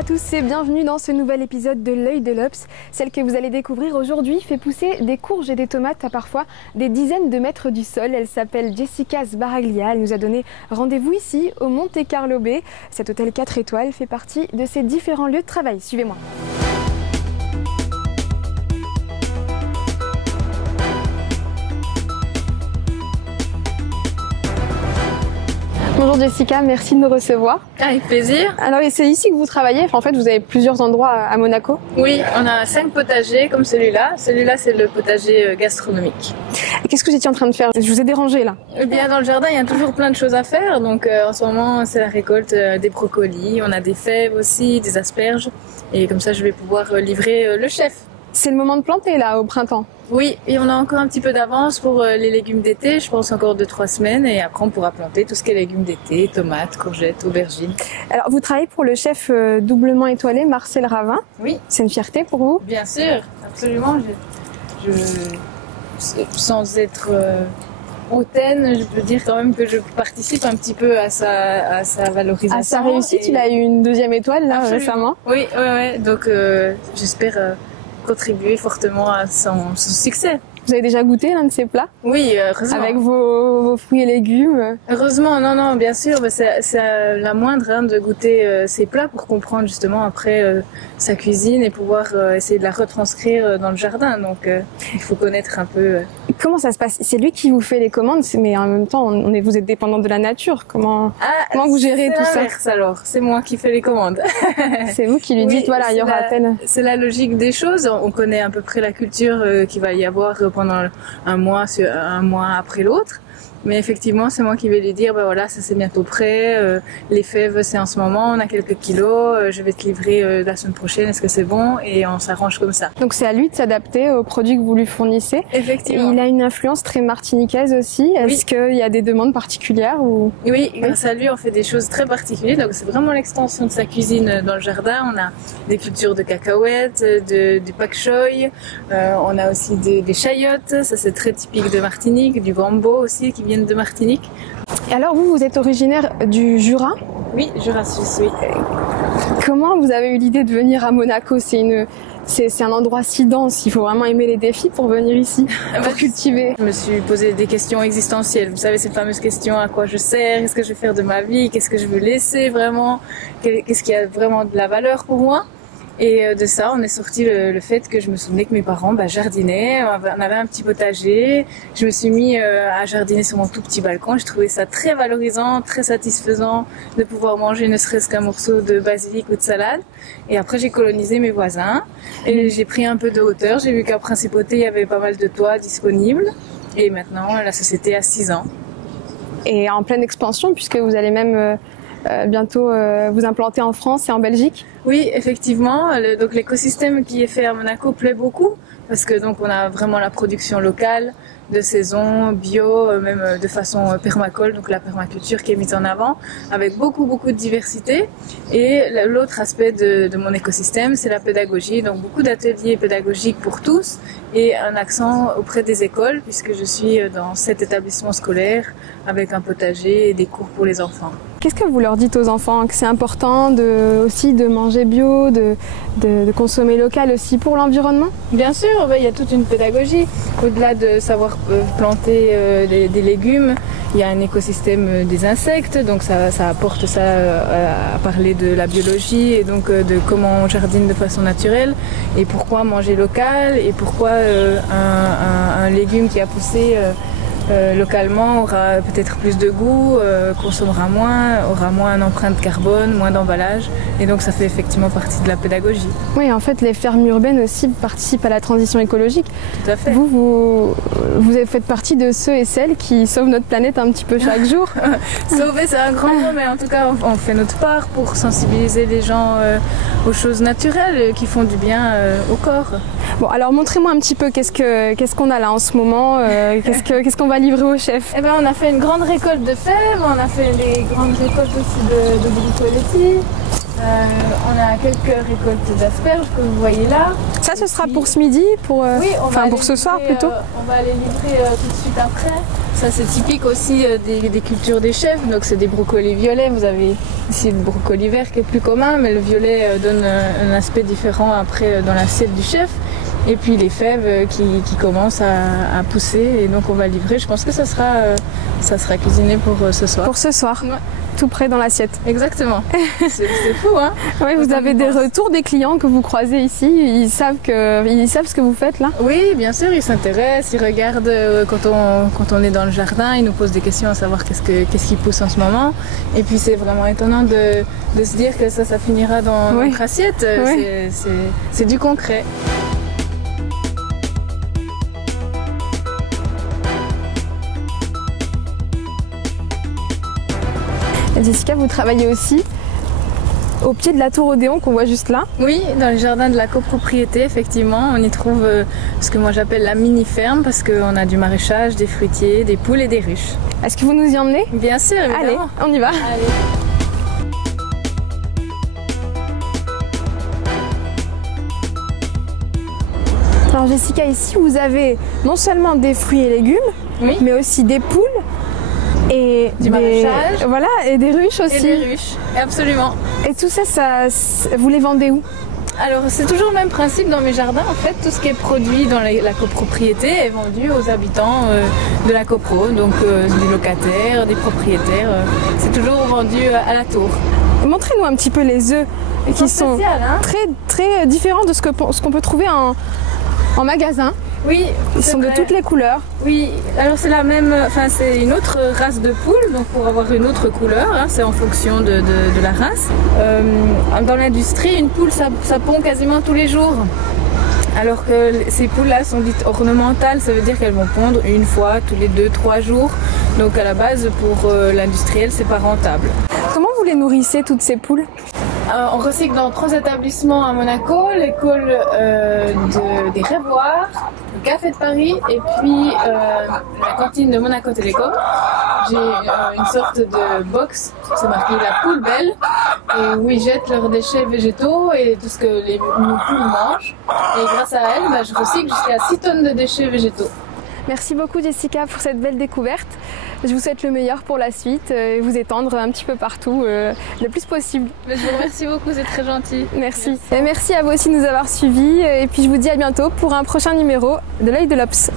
à tous et bienvenue dans ce nouvel épisode de l'œil de l'Obs. Celle que vous allez découvrir aujourd'hui fait pousser des courges et des tomates à parfois des dizaines de mètres du sol. Elle s'appelle Jessica Sbaraglia. Elle nous a donné rendez-vous ici au Monte Carlo Bay. Cet hôtel 4 étoiles fait partie de ses différents lieux de travail. Suivez-moi. Bonjour Jessica, merci de nous recevoir. Avec plaisir. Alors c'est ici que vous travaillez, en fait vous avez plusieurs endroits à Monaco. Oui, on a 5 potagers comme celui-là. Celui-là c'est le potager gastronomique. Qu'est-ce que vous étiez en train de faire? Je vous ai dérangé là. Eh bien dans le jardin il y a toujours plein de choses à faire. Donc en ce moment c'est la récolte des brocolis, on a des fèves aussi, des asperges. Et comme ça je vais pouvoir livrer le chef. C'est le moment de planter là au printemps. Oui, et on a encore un petit peu d'avance pour les légumes d'été, je pense encore 2-3 semaines, et après on pourra planter tout ce qui est légumes d'été, tomates, courgettes, aubergines. Alors vous travaillez pour le chef doublement étoilé Marcel Ravin. Oui. C'est une fierté pour vous? Bien sûr, absolument. Sans être hautaine, je peux dire quand même que je participe un petit peu à sa valorisation. À sa réussite, il a eu une 2e étoile là récemment. Oui, donc j'espère contribuer fortement à son succès. Vous avez déjà goûté l'un de ces plats? Oui, heureusement. Avec vos fruits et légumes? Heureusement, non, bien sûr. C'est la moindre de goûter ces plats pour comprendre justement après sa cuisine et pouvoir essayer de la retranscrire dans le jardin. Donc il faut connaître un peu. Comment ça se passe? C'est lui qui vous fait les commandes, mais en même temps, vous êtes dépendant de la nature. Comment vous gérez tout ça? Alors, c'est moi qui fais les commandes. C'est vous qui lui dites, voilà, il y aura tel... C'est la logique des choses. On connaît à peu près la culture qu'il va y avoir pendant un mois après l'autre. Mais effectivement, c'est moi qui vais lui dire, voilà, ça c'est bientôt prêt, les fèves c'est en ce moment, on a quelques kilos, je vais te livrer la semaine prochaine, est-ce que c'est bon? Et on s'arrange comme ça. Donc c'est à lui de s'adapter aux produits que vous lui fournissez. Effectivement. Et il a une influence très martiniquaise aussi. Est-ce qu'il y a des demandes particulières ou... Oui, grâce à lui, on fait des choses très particulières. Donc c'est vraiment l'extension de sa cuisine dans le jardin. On a des cultures de cacahuètes, du pak choy, on a aussi des chayotes, ça c'est très typique de Martinique, du bambo aussi qui viennent de Martinique. Et alors vous êtes originaire du Jura? Oui, Jura suisse, oui. Comment vous avez eu l'idée de venir à Monaco? C'est un endroit si dense, il faut vraiment aimer les défis pour venir ici, pour cultiver. Je me suis posé des questions existentielles. Vous savez, ces fameuses questions, à quoi je sers, qu'est-ce que je vais faire de ma vie, qu'est-ce que je veux laisser vraiment, qu'est-ce qui a vraiment de la valeur pour moi. Et de ça, on est sorti le fait que je me souvenais que mes parents jardinaient, on avait un petit potager. Je me suis mis à jardiner sur mon tout petit balcon. Je trouvais ça très valorisant, très satisfaisant de pouvoir manger ne serait-ce qu'un morceau de basilic ou de salade. Et après, j'ai colonisé mes voisins et j'ai pris un peu de hauteur. J'ai vu qu'à Principauté, il y avait pas mal de toits disponibles. Et maintenant, la société a 6 ans. Et en pleine expansion, puisque vous allez même... bientôt vous implanter en France et en Belgique? Oui, effectivement. Donc l'écosystème qui est fait à Monaco plaît beaucoup parce que donc on a vraiment la production locale, de saison, bio, même de façon permacole, donc la permaculture qui est mise en avant, avec beaucoup de diversité. Et l'autre aspect de mon écosystème, c'est la pédagogie, donc beaucoup d'ateliers pédagogiques pour tous et un accent auprès des écoles puisque je suis dans 7 établissements scolaires avec un potager et des cours pour les enfants. Qu'est-ce que vous leur dites aux enfants? Que c'est important aussi de manger bio, de consommer local aussi pour l'environnement? Bien sûr, il y a toute une pédagogie. Au-delà de savoir planter des légumes, il y a un écosystème des insectes, donc ça apporte ça à parler de la biologie et donc de comment on jardine de façon naturelle et pourquoi manger local et pourquoi un légume qui a poussé localement aura peut-être plus de goût, consommera moins, aura moins d'empreinte carbone, moins d'emballage et donc ça fait effectivement partie de la pédagogie. Oui, en fait les fermes urbaines aussi participent à la transition écologique. Tout à fait. Vous faites partie de ceux et celles qui sauvent notre planète un petit peu chaque jour. Sauver c'est un grand mot mais en tout cas on fait notre part pour sensibiliser les gens aux choses naturelles qui font du bien au corps. Bon alors montrez-moi un petit peu qu'est-ce qu'on a là en ce moment, qu'est-ce qu'on va livrer au chef? Eh ben, on a fait une grande récolte de fèves, on a fait des grandes récoltes aussi de brocolis. On a quelques récoltes d'asperges que vous voyez là. Ça, ce sera pour ce midi, pour, Oui, pour ce soir plutôt. On va les livrer tout de suite après. Ça, c'est typique aussi des cultures des chefs. Donc, c'est des brocolis violets. Vous avez ici le brocoli vert qui est plus commun, mais le violet donne un aspect différent après dans l'assiette du chef. Et puis les fèves qui commencent à pousser. Et donc, on va livrer. Je pense que ça sera cuisiné pour ce soir. Pour ce soir. Ouais. Tout près dans l'assiette. Exactement. C'est fou, hein? Oui, vous avez des retours des clients que vous croisez ici. Ils savent ce que vous faites là? Oui, bien sûr, ils s'intéressent, ils regardent quand on est dans le jardin, ils nous posent des questions à savoir qu'est-ce qui pousse en ce moment. Et puis c'est vraiment étonnant de se dire que ça finira dans notre assiette. Oui. C'est du concret. Jessica, vous travaillez aussi au pied de la tour Odéon qu'on voit juste là. Oui, dans le jardin de la copropriété, effectivement, on y trouve ce que moi j'appelle la mini-ferme parce qu'on a du maraîchage, des fruitiers, des poules et des ruches. Est-ce que vous nous y emmenez? Bien sûr, évidemment. Allez, on y va. Allez. Alors Jessica, ici vous avez non seulement des fruits et légumes, Oui. mais aussi des poules et Du maraîchage. Voilà, et des ruches aussi. Et des ruches, absolument. Et tout ça, vous les vendez où? Alors c'est toujours le même principe dans mes jardins. En fait, tout ce qui est produit dans la copropriété est vendu aux habitants de la copro, donc des locataires, des propriétaires. C'est toujours vendu à la tour. Montrez-nous un petit peu les œufs qui sont spéciales, hein. très, très différents de ce qu'on peut trouver en magasin. Oui, Ils sont de toutes les couleurs. Oui, alors c'est c'est une autre race de poule, donc pour avoir une autre couleur, hein, c'est en fonction de la race. Dans l'industrie, une poule ça pond quasiment tous les jours. Alors que ces poules-là sont dites ornementales, ça veut dire qu'elles vont pondre une fois tous les 2-3 jours. Donc à la base, pour l'industriel, c'est pas rentable. Comment vous les nourrissez, toutes ces poules? On recycle dans 3 établissements à Monaco, l'école des Rêvoirs, le Café de Paris et puis la cantine de Monaco Télécom. J'ai une sorte de box, c'est marqué la poule belle, et où ils jettent leurs déchets végétaux et tout ce que les poules mangent. Et grâce à elle, je recycle jusqu'à 6 tonnes de déchets végétaux. Merci beaucoup Jessica pour cette belle découverte. Je vous souhaite le meilleur pour la suite et vous étendre un petit peu partout le plus possible. Je vous remercie beaucoup, c'est très gentil. Merci. Et merci à vous aussi de nous avoir suivis et puis je vous dis à bientôt pour un prochain numéro de l'œil de l'Obs.